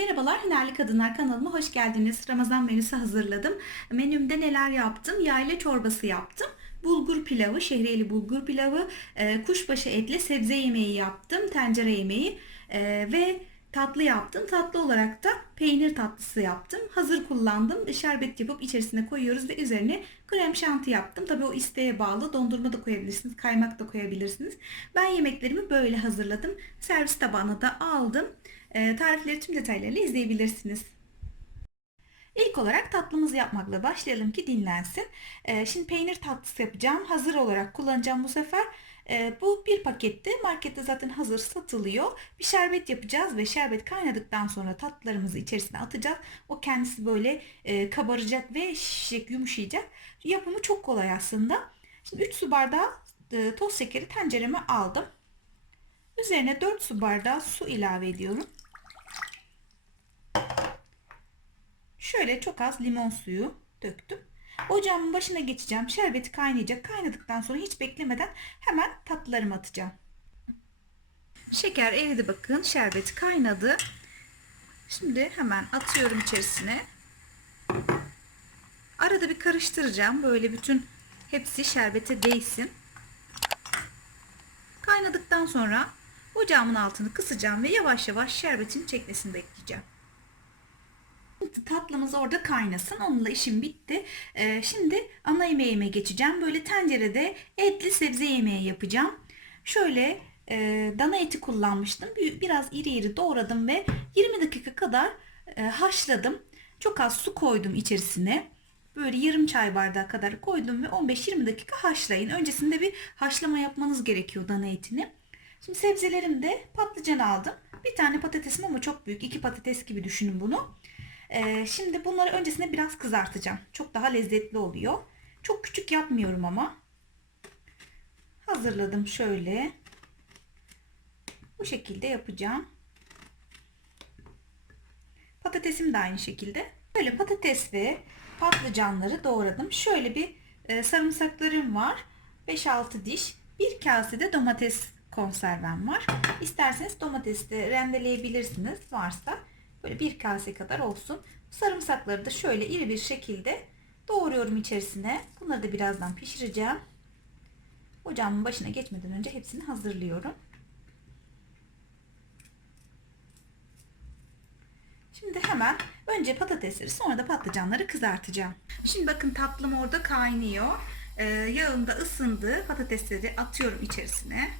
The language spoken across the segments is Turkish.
Merhabalar Hünerli Kadınlar kanalıma hoş geldiniz. Ramazan menüsü hazırladım. Menümde neler yaptım? Yayla çorbası yaptım. Bulgur pilavı, şehriyeli bulgur pilavı, e, kuşbaşı etli sebze yemeği yaptım, tencere yemeği e, ve tatlı yaptım. Tatlı olarak da peynir tatlısı yaptım. Hazır kullandım. Şerbet yapıp içerisine koyuyoruz ve üzerine krem şanti yaptım. Tabii o isteğe bağlı. Dondurma da koyabilirsiniz, kaymak da koyabilirsiniz. Ben yemeklerimi böyle hazırladım. Servis tabağına da aldım. E, tarifleri tüm detaylarıyla izleyebilirsiniz. İlk olarak tatlımızı yapmakla başlayalım ki dinlensin. E, şimdi peynir tatlısı yapacağım. Hazır olarak kullanacağım bu sefer. E, bu bir pakette. Markette zaten hazır satılıyor. Bir şerbet yapacağız ve şerbet kaynadıktan sonra tatlılarımızı içerisine atacağız. O kendisi böyle e, kabaracak ve şişecek, yumuşayacak. Yapımı çok kolay aslında. Şimdi 3 su bardağı e, toz şekeri tencereme aldım. Üzerine 4 su bardağı su ilave ediyorum. Şöyle çok az limon suyu döktüm. Ocağımın başına geçeceğim. Şerbeti kaynayacak. Kaynadıktan sonra hiç beklemeden hemen tatlılarımı atacağım. Şeker eridi bakın. Şerbeti kaynadı. Şimdi hemen atıyorum içerisine. Arada bir karıştıracağım. Böyle bütün hepsi şerbete değsin. Kaynadıktan sonra ocağımın altını kısacağım ve yavaş yavaş şerbetin çekmesini bekleyeceğim. Tatlımız orada kaynasın. Onunla işim bitti. Ee, şimdi ana yemeğime geçeceğim. Böyle tencerede etli sebze yemeği yapacağım. Şöyle e, dana eti kullanmıştım. Biraz iri iri doğradım ve 20 dakika kadar e, haşladım. Çok az su koydum içerisine. Böyle yarım çay bardağı kadar koydum ve 15-20 dakika haşlayın. Öncesinde bir haşlama yapmanız gerekiyor dana etini. Şimdi sebzelerimde patlıcan aldım. Bir tane patatesim ama çok büyük. iki patates gibi düşünün bunu. Ee, şimdi bunları öncesinde biraz kızartacağım. Çok daha lezzetli oluyor. Çok küçük yapmıyorum ama. Hazırladım şöyle. Bu şekilde yapacağım. Patatesim de aynı şekilde. Böyle patates ve patlıcanları doğradım. Şöyle bir e, sarımsaklarım var. 5-6 diş. Bir kase de domates konservem var. İsterseniz domatesi de rendeleyebilirsiniz varsa. Böyle bir kase kadar olsun. Sarımsakları da şöyle iri bir şekilde doğruyorum içerisine. Bunları da birazdan pişireceğim. Ocağımın başına geçmeden önce hepsini hazırlıyorum. Şimdi hemen önce patatesleri sonra da patlıcanları kızartacağım. Şimdi bakın tatlım orada kaynıyor. Ee, yağım da ısındı. Patatesleri atıyorum içerisine.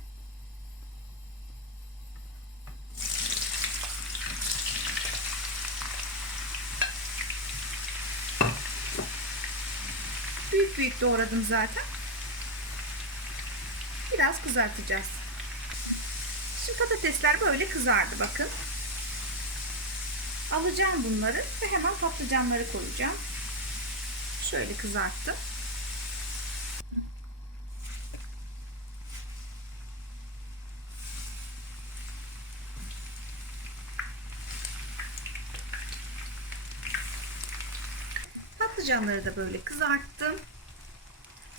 Büyük doğradım zaten. Biraz kızartacağız. Şimdi patatesler böyle kızardı bakın. Alacağım bunları ve hemen patlıcanları koyacağım. Şöyle kızarttım. Patlıcanları da böyle kızarttım.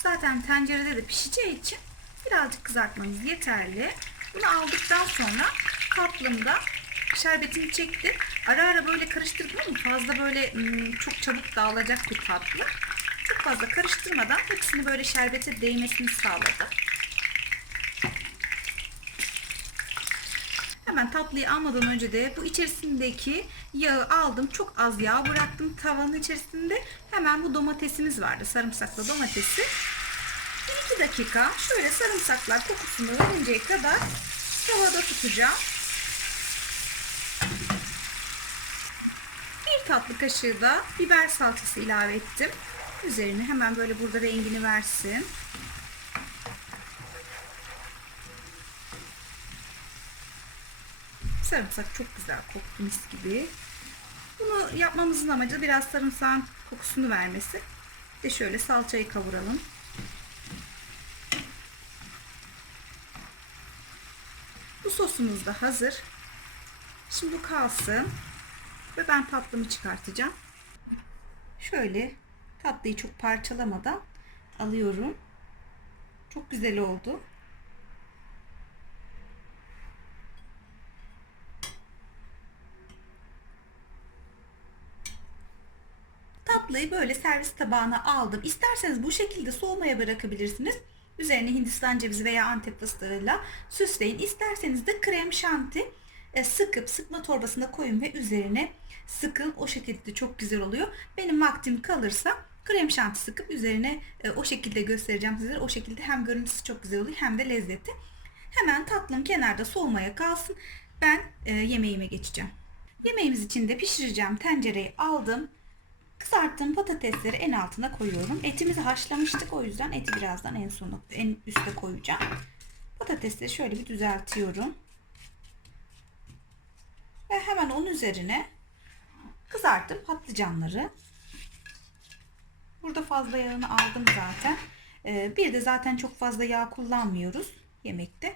Zaten tencerede de pişeceği için birazcık kızartmanız yeterli. Bunu aldıktan sonra kaplımda şerbetini çektim. Ara ara böyle karıştırdım ama fazla böyle çok çabuk dağılacak bir tatlı. Çok fazla karıştırmadan hepsini böyle şerbete değmesini sağladım. Hemen tatlıyı almadan önce de bu içerisindeki yağı aldım. Çok az yağ bıraktım tavanın içerisinde. Hemen bu domatesimiz vardı. Sarımsaklı domatesi. 2 dakika şöyle sarımsaklar kokusunu verinceye kadar tavada tutacağım. Bir tatlı kaşığı da biber salçası ilave ettim. Üzerine hemen böyle burada rengini versin. Sarımsak çok güzel koktu mis gibi. Bunu yapmamızın amacı biraz sarımsağın kokusunu vermesi. Bir de şöyle salçayı kavuralım. Bu sosumuz da hazır. Şimdi bu kalsın. Ve ben tatlımı çıkartacağım. Şöyle tatlıyı çok parçalamadan alıyorum. Çok güzel oldu. Tatlıyı böyle servis tabağına aldım. İsterseniz bu şekilde soğumaya bırakabilirsiniz. Üzerine Hindistan cevizi veya Antep fıstığıyla süsleyin. İsterseniz de krem şanti e, sıkıp sıkma torbasına koyun ve üzerine sıkın. O şekilde çok güzel oluyor. Benim vaktim kalırsa krem şanti sıkıp üzerine e, o şekilde göstereceğim sizlere. O şekilde hem görüntüsü çok güzel oluyor hem de lezzeti. Hemen tatlım kenarda soğumaya kalsın. Ben e, yemeğime geçeceğim. Yemeğimiz için de pişireceğim tencereyi aldım. Kızarttığım patatesleri en altına koyuyorum. Etimizi haşlamıştık o yüzden eti birazdan en sona en üste koyacağım. Patatesleri şöyle bir düzeltiyorum. Ve hemen onun üzerine kızarttım patlıcanları. Burada fazla yağını aldım zaten. Ee, bir de zaten çok fazla yağ kullanmıyoruz yemekte.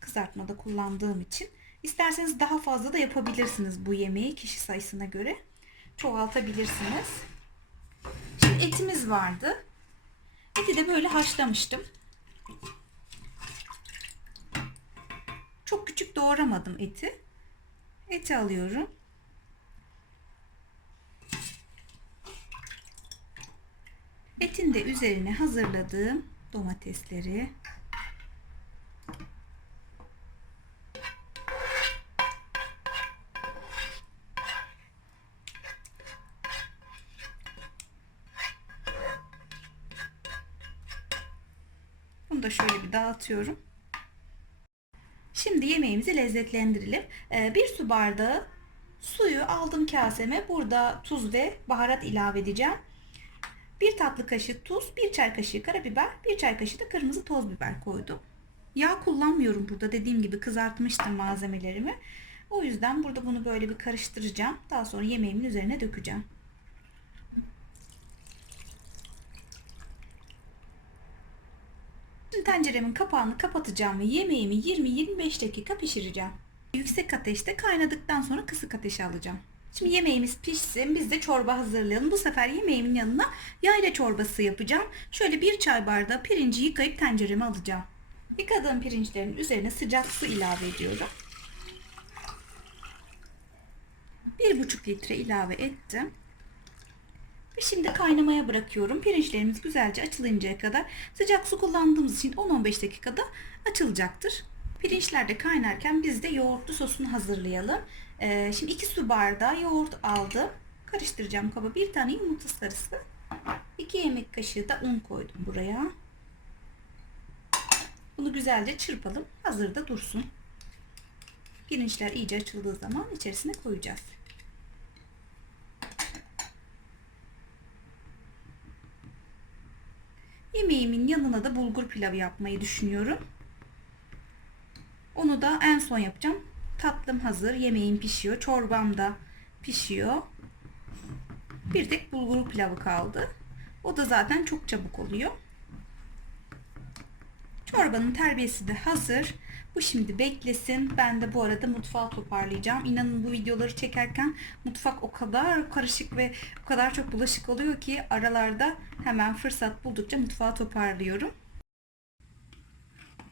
Kızartmada kullandığım için. İsterseniz daha fazla da yapabilirsiniz bu yemeği kişi sayısına göre. Çoğaltabilirsiniz. Şimdi etimiz vardı. Eti de böyle haşlamıştım. Çok küçük doğramadım eti. Eti alıyorum. Etin de üzerine hazırladığım domatesleri Bunu da şöyle bir dağıtıyorum. Şimdi yemeğimizi lezzetlendirelim. Ee, bir su bardağı suyu aldım kaseme. Burada tuz ve baharat ilave edeceğim. Bir tatlı kaşığı tuz, bir çay kaşığı karabiber, bir çay kaşığı da kırmızı toz biber koydum. Yağ kullanmıyorum burada. Dediğim gibi kızartmıştım malzemelerimi. O yüzden burada bunu böyle bir karıştıracağım. Daha sonra yemeğimin üzerine dökeceğim. Şimdi tenceremin kapağını kapatacağım ve yemeğimi 20-25 dakika pişireceğim. Yüksek ateşte kaynadıktan sonra kısık ateşe alacağım. Şimdi yemeğimiz pişsin. Biz de çorba hazırlayalım. Bu sefer yemeğimin yanına yayla çorbası yapacağım. Şöyle bir çay bardağı pirinci yıkayıp tencereme alacağım. Yıkadığım pirinçlerin üzerine sıcak su ilave ediyorum. Bir buçuk litre ilave ettim. Ve şimdi kaynamaya bırakıyorum. Pirinçlerimiz güzelce açılıncaya kadar sıcak su kullandığımız için 10-15 dakikada açılacaktır. Pirinçler de kaynarken biz de yoğurtlu sosunu hazırlayalım. Ee, şimdi 2 su bardağı yoğurt aldım. Karıştıracağım kaba. Bir tane yumurta sarısı. 2 yemek kaşığı da un koydum buraya. Bunu güzelce çırpalım. Hazırda dursun. Pirinçler iyice açıldığı zaman içerisine koyacağız. Yemeğimin yanına da bulgur pilavı yapmayı düşünüyorum. Onu da en son yapacağım. Tatlım hazır, yemeğim pişiyor, çorbam da pişiyor. Bir tek bulgur pilavı kaldı. O da zaten çok çabuk oluyor. Çorbanın terbiyesi de hazır. Bu şimdi beklesin. Ben de bu arada mutfağı toparlayacağım. İnanın bu videoları çekerken mutfak o kadar karışık ve o kadar çok bulaşık oluyor ki aralarda hemen fırsat buldukça mutfağı toparlıyorum.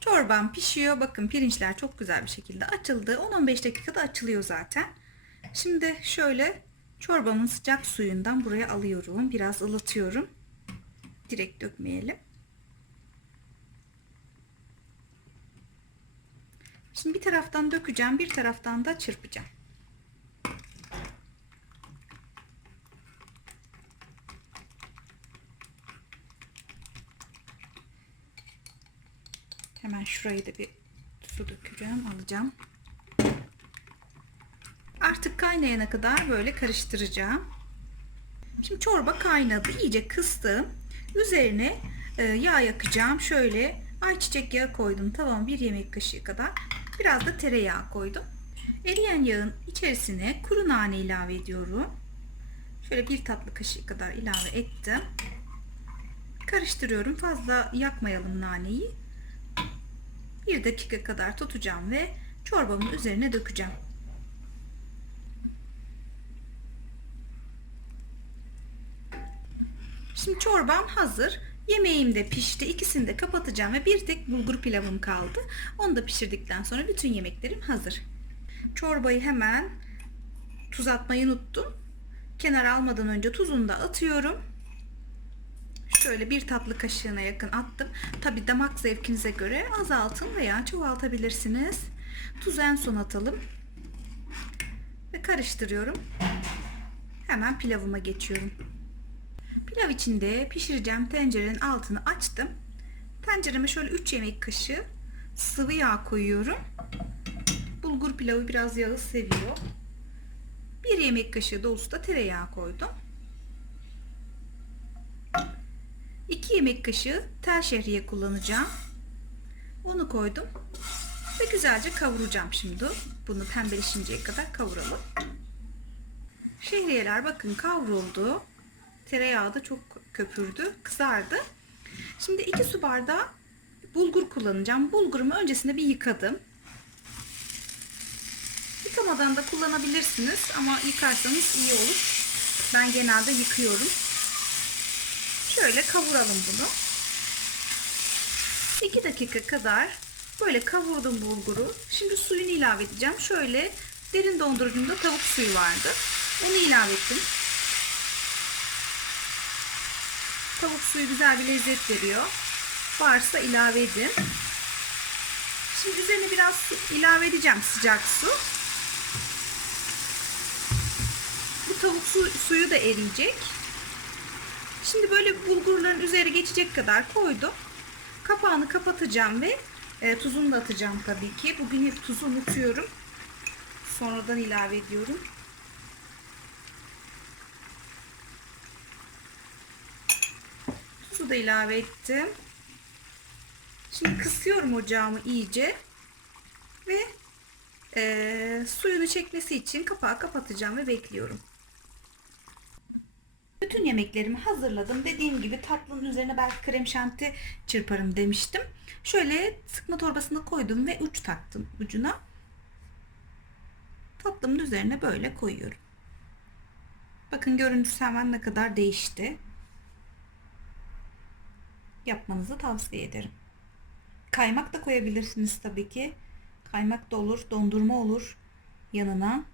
Çorbam pişiyor. Bakın pirinçler çok güzel bir şekilde açıldı. 10-15 dakikada açılıyor zaten. Şimdi şöyle çorbamın sıcak suyundan buraya alıyorum. Biraz ılıtıyorum. Direkt dökmeyelim. Şimdi bir taraftan dökeceğim, bir taraftan da çırpacağım. Hemen şurayı da bir su dökeceğim, alacağım. Artık kaynayana kadar böyle karıştıracağım. Şimdi çorba kaynadı, iyice kıstım. Üzerine e, yağ yakacağım. Şöyle ayçiçek yağı koydum. Tamam bir yemek kaşığı kadar. Biraz da tereyağı koydum. Eriyen yağın içerisine kuru nane ilave ediyorum. Şöyle bir tatlı kaşığı kadar ilave ettim. Karıştırıyorum. Fazla yakmayalım naneyi. Bir dakika kadar tutacağım ve çorbamın üzerine dökeceğim. Şimdi çorbam hazır. Yemeğim de pişti. İkisini de kapatacağım ve bir tek bulgur pilavım kaldı. Onu da pişirdikten sonra bütün yemeklerim hazır. Çorbayı hemen tuz atmayı unuttum. Kenara almadan önce tuzunu da atıyorum. Şöyle bir tatlı kaşığına yakın attım. Tabi damak zevkinize göre azaltın veya çoğaltabilirsiniz. Tuzu en son atalım. Ve karıştırıyorum. Hemen pilavıma geçiyorum. Pilav içinde pişireceğim tencerenin altını açtım. Tencereme şöyle 3 yemek kaşığı sıvı yağ koyuyorum. Bulgur pilavı biraz yağı seviyor. 1 yemek kaşığı dolusu da tereyağı koydum. 2 yemek kaşığı tel şehriye kullanacağım. Onu koydum. Ve güzelce kavuracağım şimdi. Bunu pembeleşinceye kadar kavuralım. Şehriyeler bakın kavruldu. Tereyağı da çok köpürdü, kızardı. Şimdi 2 su bardağı bulgur kullanacağım. Bulgurumu öncesinde bir yıkadım. Yıkamadan da kullanabilirsiniz ama yıkarsanız iyi olur. Ben genelde yıkıyorum. Şöyle kavuralım bunu. 2 dakika kadar böyle kavurdum bulguru. Şimdi suyunu ilave edeceğim. Şöyle derin dondurucumda tavuk suyu vardı. Onu ilave ettim. Tavuk suyu güzel bir lezzet veriyor. Varsa ilave edin. Şimdi üzerine biraz ilave edeceğim sıcak su. Bu tavuk su, suyu da eriyecek. Şimdi böyle bulgurların üzeri geçecek kadar koydum. Kapağını kapatacağım ve e, tuzunu da atacağım tabii ki. Bugün hep tuzu unutuyorum. Sonradan ilave ediyorum. Tuzu da ilave ettim. Şimdi kısıyorum ocağımı iyice. Ve e, suyunu çekmesi için kapağı kapatacağım ve bekliyorum. Bütün yemeklerimi hazırladım. Dediğim gibi tatlının üzerine belki krem şanti çırparım demiştim. Şöyle sıkma torbasına koydum ve uç taktım ucuna. Tatlımın üzerine böyle koyuyorum. Bakın görüntüsü hemen ne kadar değişti. Yapmanızı tavsiye ederim. Kaymak da koyabilirsiniz tabii ki. Kaymak da olur, dondurma olur yanına.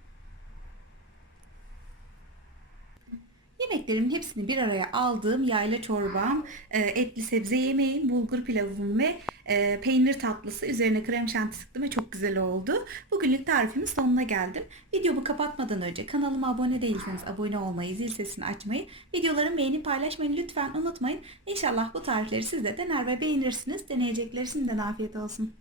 Yemeklerimin hepsini bir araya aldığım yayla çorbam, e, etli sebze yemeğim, bulgur pilavım ve e, peynir tatlısı üzerine krem şanti sıktım ve çok güzel oldu. Bugünlük tarifimin sonuna geldim. Videomu kapatmadan önce kanalıma abone değilseniz abone olmayı, zil sesini açmayı, videolarımı beğenip paylaşmayı lütfen unutmayın. İnşallah bu tarifleri siz de dener ve beğenirsiniz. Deneyecekler de afiyet olsun.